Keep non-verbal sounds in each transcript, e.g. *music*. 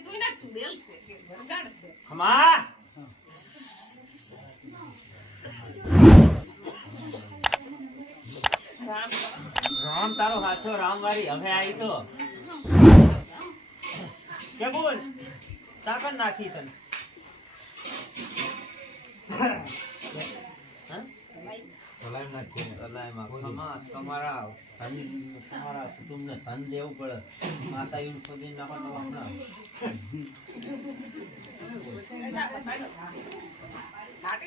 ચીજ બાપ નથી તો એના ચુડેલ છે કે વરગાડ છે. ખમા રામ વાળી તારો હવે આવી તો. કે બોલ? તાકન નાખી તને? અલાયમાં ખમા તમારા ધન તમારા કુટુંબને ધન દેવું પડે માતા યુન સુધી નાખો તો હમણાં બીજું કોઈ ધરમ ખરું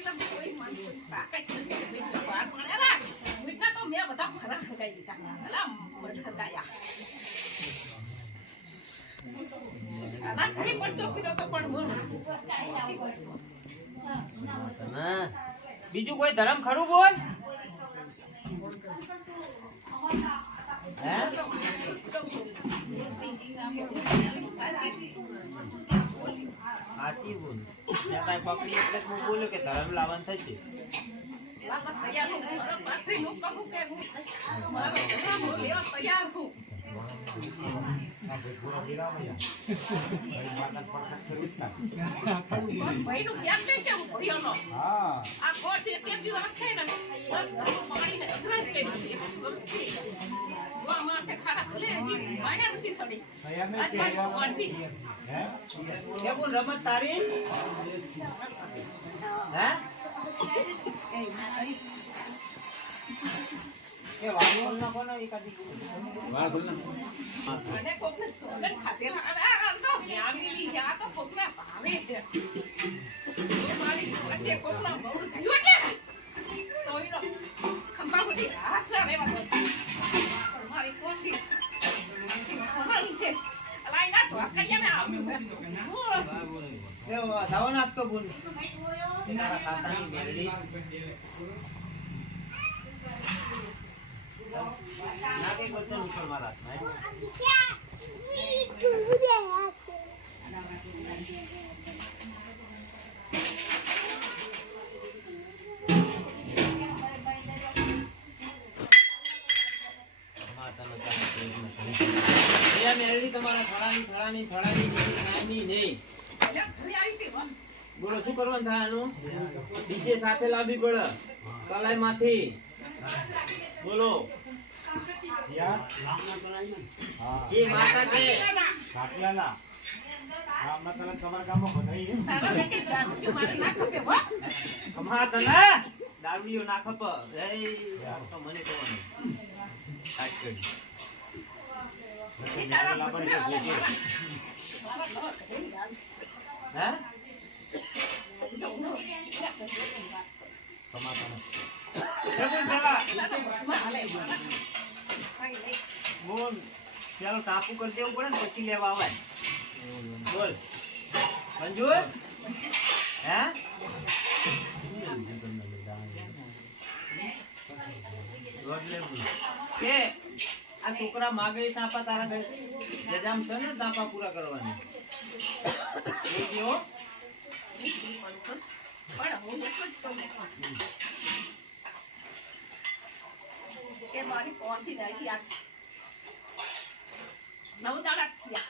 નથી મીઠા વાર પડેલા મીઠા તો મેં બધા ભરા હગાઈ દીધા અલા બધા હગાયા આના ઘરે પણ ચોકી તો પણ હું હા. બીજું કોઈ ધર્મ ખરું બોલ હે સાચી બોલ. ત્યાં તારી પકડી એટલે હું બોલ્યો કે ધરમ લાવન થશે. તૈયાર હું. તૈયાર કેમ રમત તારી હે? કે વાંધો ન કોને એકાદી અને કોકને સોગન ખાધેલા અને આ તો ફેમિલી છે આ તો કોકને ભાવે છે મારી વર્ષે કોકના બહુ થયું એટલે તો એનો ખંભા બધી હાસલા રહેવા દો પણ મારી કોશી ખમાણી છે અલા એના ઢોકળિયાને આવ્યું બેસો કે દાવો નાખતો બોલ ખાતાની મેલડી. થોડાની થોડાની થોડાની નહીં. બોલો, શું કરવાનું થાય આનું ડીજે સાથે લાવવી પડે કલાઈ માંથી બોલો. એ માતા કે? તારા લેકે જાનું કે મારે ના ખપે હો. કમા તને? દારૂડીઓ ના ખપ એ તો મને કહેવાનું. સાચ કરી. હે? કમા તને. બોલ. પેલો ટાપુ કરી દેવું પડે ને પછી લેવા આવે. બોલ. મંજૂર? હે? કે આ છોકરા માગે તાપા તારા ઘરે. જજામ છે ને તાપા પૂરા કરવાની. એ કે મારી પોસી નાખી આ નવ દાડા થયા.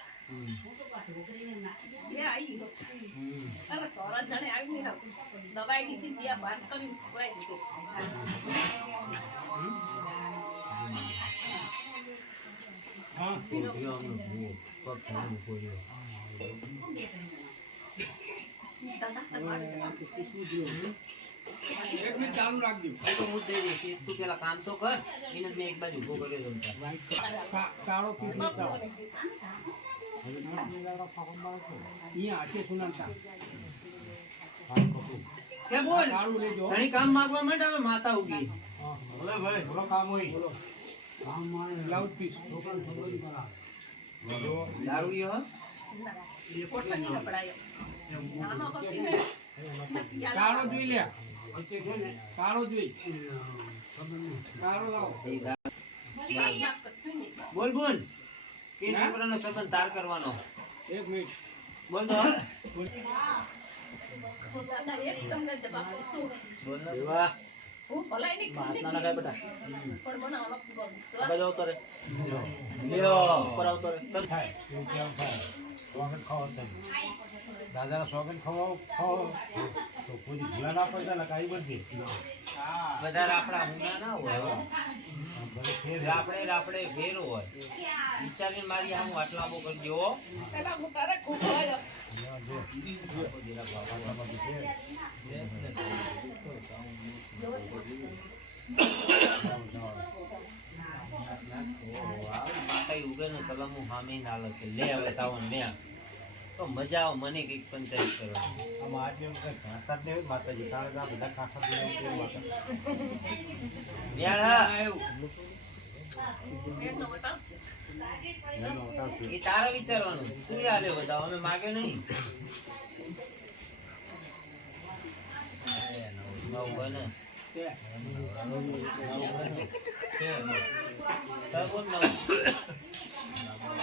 બે આવી ગયો અરે તોરા જણે આવી બે બાર કરીને ખવડાવી દીધી દાદા તમારી એ તો હું જ દઈ દઈશ. એ તું પેલા કામ તો કર. એને જ મેં એક બાજુ ઊભો કર્યો જમતા. કે બોલ? ઘણી કામ માંગવા હવે માતા ઉગી. હો? કાળો જોઈ લે. કાળો જોઈ કાળો લાવો બોલ બોલ. કે છોકરાનો સંબંધ તાર કરવાનો? એક મિનિટ. બોલ તો. ઉપર આવતો રે સ્વાગત ખાવા દાદાના સ્વાગત ખવાઓ ખાઓ. તો કોઈ ભૂલા ના પડતા ને કાંઈ બનશે બધા. રાપડા ઊંડા ના હોય હો. ભલે ફેર હોય. વિચારીને મારી આમ આટલા બહુ કરી દો પેલા હું તારે ખૂબ આવ્યો. માથાએ ઉગે ને કલમ હું હામી ના લખે લે હવે તાવન મે તો મજા આવે મને કંઈક પંચાયત કરવાની. આમાં આજે નહીં હોય માતાજી તારે ગા બધા ખાતા દે નહીં માતા. એ તારે વિચારવાનું. શું હાલે બધા? અમે માગે નહીં. નવ બને. નવ.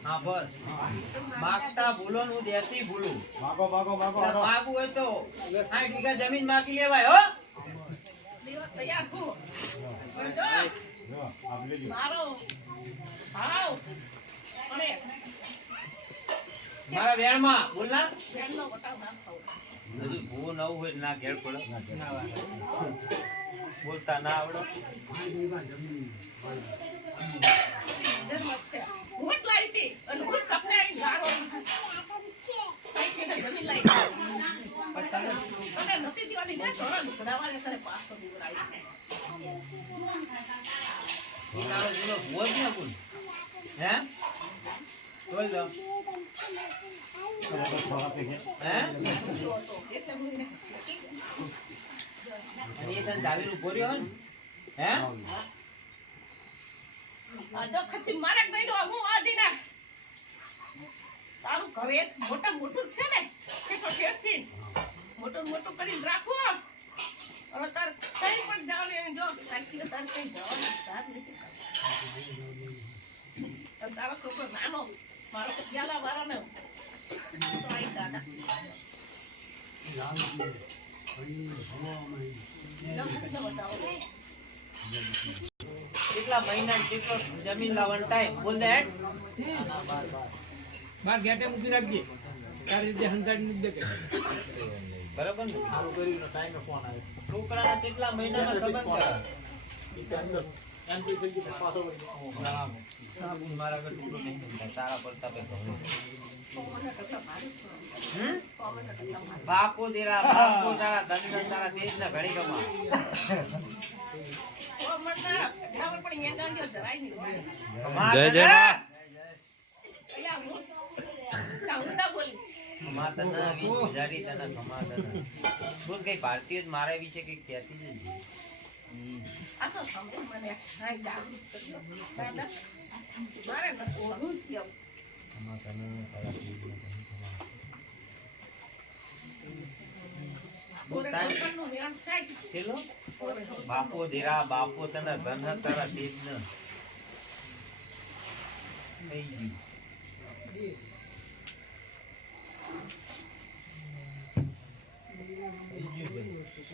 હે. ભર માગતા ભૂલો ને હું દેતી ભૂલું માગો માગો માગો હાલો. હોય તો આઠ વીઘા જમીન માગી લેવાય હો. મારો મારા વેણમાં બોલ ના. હજુ નવું હોય ના ઘેર પડે. બોલતા ના આવડે હતી. અને હું જ સપને આવીને ગાળો. હે બોલ દો બરાબર થોડા પૈસા. હે જો તો ખસી મારે જ દઈ દો હું આ દીને. તારું ઘર એક મોટા મોટું છે ને. તે તો ઠેરથી મોટું મોટું કરીને રાખો. હવે તાર કઈ પણ જાવ ને જો સિવાય તાર કઈ જવાનું તાર નથી તારો છોકરો નાનો મારો તો પ્યાલા વાળાને. તો આઈ દાદા. બતાવો. કેટલા મહિના દીકરો જમીન લાવવાનો ટાઈમ બોલ દે બાર ગેટે મૂકી રાખજે તારી રીતે હંકાડી મૂકી દે બરાબર ને? ટાઈમે ફોન છોકરાના કેટલા મહિનામાં સંબંધ કરે. મારા આગળ ટુકડો નહીં તારા પડતા મારું. બાપો દેરા બાપો તારા ધન તારા તેજ ને ઘડી કમા જય જય ભારતીય મારા વિશે કઈ કહેતી જ નથી. બાપો દેરા બાપો તને ધન તારા તેજ ન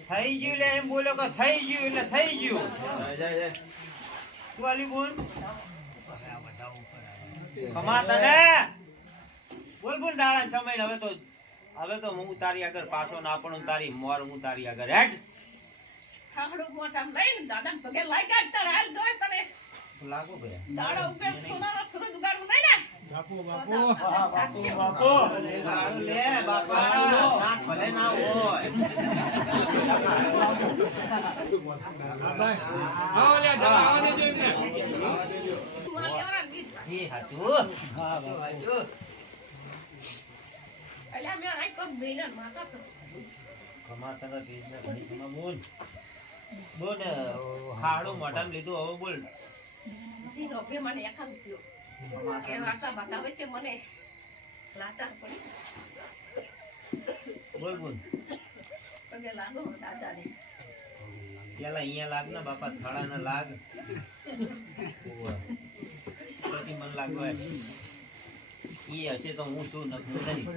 થઈ ગયું લે એમ બોલ્યો કે થઈ ગયું એટલે થઈ ગયું. આલી બોલ? કમા તને બોલ બોલ દાડા સમય હવે તો હવે તો હું તારી આગળ પાછો ના પણ તારી મોર હું તારી આગળ હેડ. ખાડું મોટા લઈને દાદા પગે લાગ્યા જ હાલ જોય તને. લાગો ભાઈ. દાડા ઉપર સોનાનો સૂરજ ઉગાડવું નહીં ને? બાપુ બાપુ. સાક્ષી બાપો. લાડુ લે બાપા નાક ભલે ના હોય. આવો લે જરા આવો દેજો એમને તું આ હા બીજ એ હાચું અલ્યા મેં આઈ પગ બેલા. બોલ બોલ હાડો મોઢામાં લીધું હવે બોલ. મને બતાવે છે મને. લાચાર પડી. બોલ બોલ. પગે લાગો દાદાને. પેલા અહીંયા લાગ ને બાપા થાળા ના લાગ. *laughs* પછી મન લાગવા ઈ હશે તો હું છું નથી હું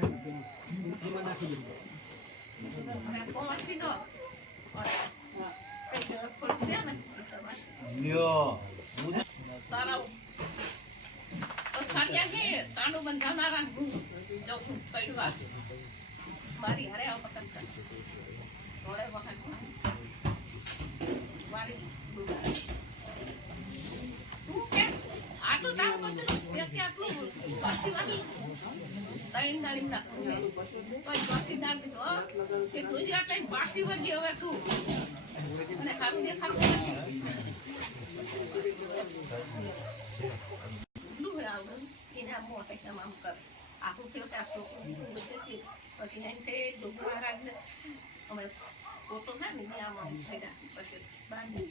લ્યો. તારા તો ખાલ્યા કે તાનું બંધાવનારા હું જાઉં છું મારી હારે આવ પકડ સર થોડે વખત મારી આખું કેવું કે આ છોકરું બધે છે. પછી એમ કે ડુંગર રાજને અમે ફોટો ના ને ત્યાં થઈ પછી બાંધી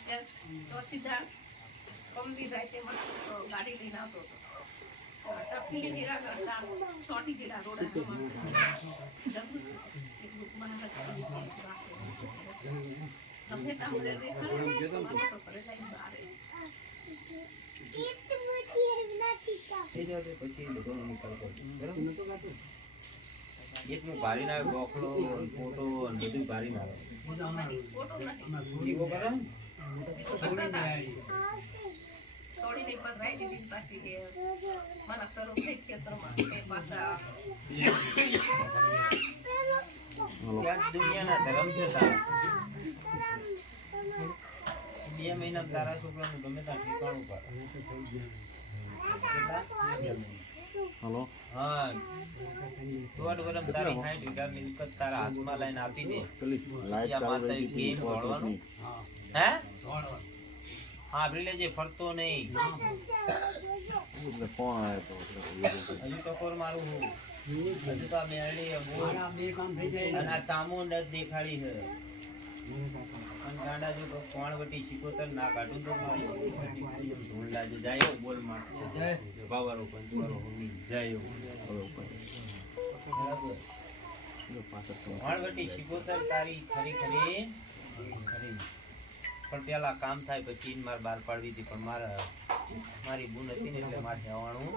દીધું. પછી ચોથી દાળ કમલી જાય તેમાં તો ગાડી લઈને આવતો હતો. ટપલી ગીરા કરતા સોટી ગીરા રોડા તમને તમને દેખાડે તો કરે જાય બારે થઈ જશે પછી બધાનો નિકાલ કરજો. બરાબર? એટલું ભારી ના આવે બોખડો ફોટો ને બધું ભારી ના આવે. ફોટો નથી. દીવો કરે ને? સોડીને એક વાર રાઈ દીધી પાછી કે મારા શરૂ થઈ ખેતરમાં એ પાછા દુનિયાના ધર્મ છે તારા બે મહિના તારા છોકરાનું ગમે ત્યાં ઠેકાણું? બે મહિના. હા દોઢ વર્ષ તારી સાઠ વીઘા મિલકત તારા હાથમાં લઈને આપી દે માતાએ ઘી ઢોળવાનું. હે? હા લેજે ફરતો નહીં. હજુ તો કોર મારું હું? હજુ તો આ મેળી અને આ ચામુંડ જ દેખાડી છે. અને ગાંડા જો કોણ વટી શીખોતર ના કાઢું તો મારી ઢોંડા જે જાય બોલમાં. ભાવારો પંચવારો હોમી જાય હવે ઉપર કોણ વટી શીખોતર તારી ખરી ખરી? ખરી. પણ પેલા કામ થાય પછી ચીન મારે બહાર પાડવી હતી પણ મારે મારી બૂન હતી ને એટલે મારે જવાનું